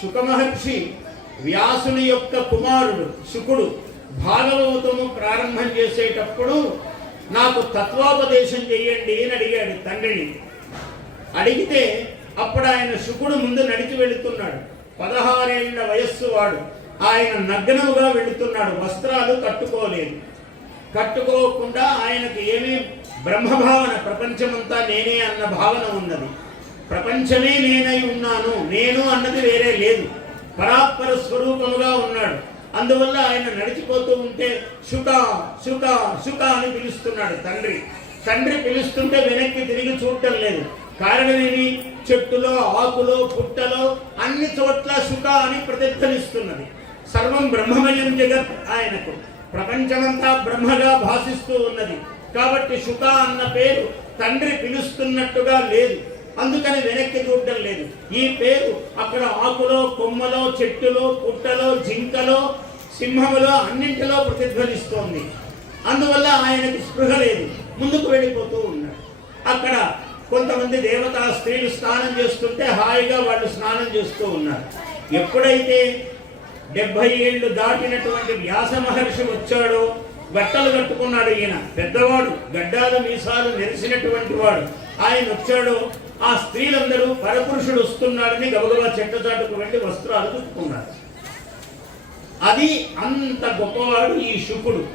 శుకమహర్షి వ్యాసుని యొక్క కుమారుడు శుకుడు భాగవతము ప్రారంభం చేసేటప్పుడు నాకు తత్వోపదేశం చెయ్యండి అని అడిగాడు తండ్రిని. అడిగితే అప్పుడు ఆయన శుకుడు ముందు నడిచి వెళుతున్నాడు. 16 ఏళ్ల వయస్సు వాడు. ఆయన నగ్నముగా వెళుతున్నాడు, వస్త్రాలు కట్టుకోలేదు. కట్టుకోకుండా ఆయనకు ఏమీ బ్రహ్మభావన, ప్రపంచమంతా నేనే అన్న భావన ఉన్నది. ప్రపంచమే నేనై ఉన్నాను, నేను అన్నది వేరే లేదు, పరాత్పర స్వరూపముగా ఉన్నాడు. అందువల్ల ఆయన నడిచిపోతూ ఉంటే శుక శుక శుక అని పిలుస్తున్నాడు తండ్రి. తండ్రి పిలుస్తుంటే వెనక్కి తిరిగి చూడటం లేదు. కారణమేమి? చెట్టులో, ఆకులో, పుట్టలో అన్ని చోట్ల శుక అని ప్రతిధ్వనిస్తున్నది. సర్వం బ్రహ్మమయం జగత్. ఆయనకు ప్రపంచమంతా బ్రహ్మగా భాషిస్తూ ఉన్నది. కాబట్టి శుక అన్న పేరు తండ్రి పిలుస్తున్నట్టుగా లేదు, అందుకని వెనక్కి చూడటం లేదు. ఈ పేరు అక్కడ ఆకులో, కొమ్మలో, చెట్టులో, పుట్టలో, జింకలో, సింహములో అన్నింటిలో ప్రతిధ్వనిస్తోంది. అందువల్ల ఆయనకు స్పృహ లేదు, ముందుకు వెళ్ళిపోతూ ఉన్నాడు. అక్కడ కొంతమంది దేవతా స్త్రీలు స్నానం చేస్తుంటే హాయిగా వాళ్ళు స్నానం చేస్తూ ఉన్నారు. ఎప్పుడైతే 70 ఏళ్ళు దాటినటువంటి వ్యాస మహర్షి వచ్చాడో, బట్టలు కట్టుకున్నాడు. ఈయన పెద్దవాడు, గడ్డాలు మీసాలు నెరిసినటువంటి వాడు. ఆయన వచ్చాడో ఆ స్త్రీలందరూ పరపురుషుడు వస్తున్నాడని గబగబా చెట్టచాటుకు వెళ్ళి వస్త్రాలు చుట్టుకున్నారు. అది అంత గొప్పవాడు ఈ శుకుడు.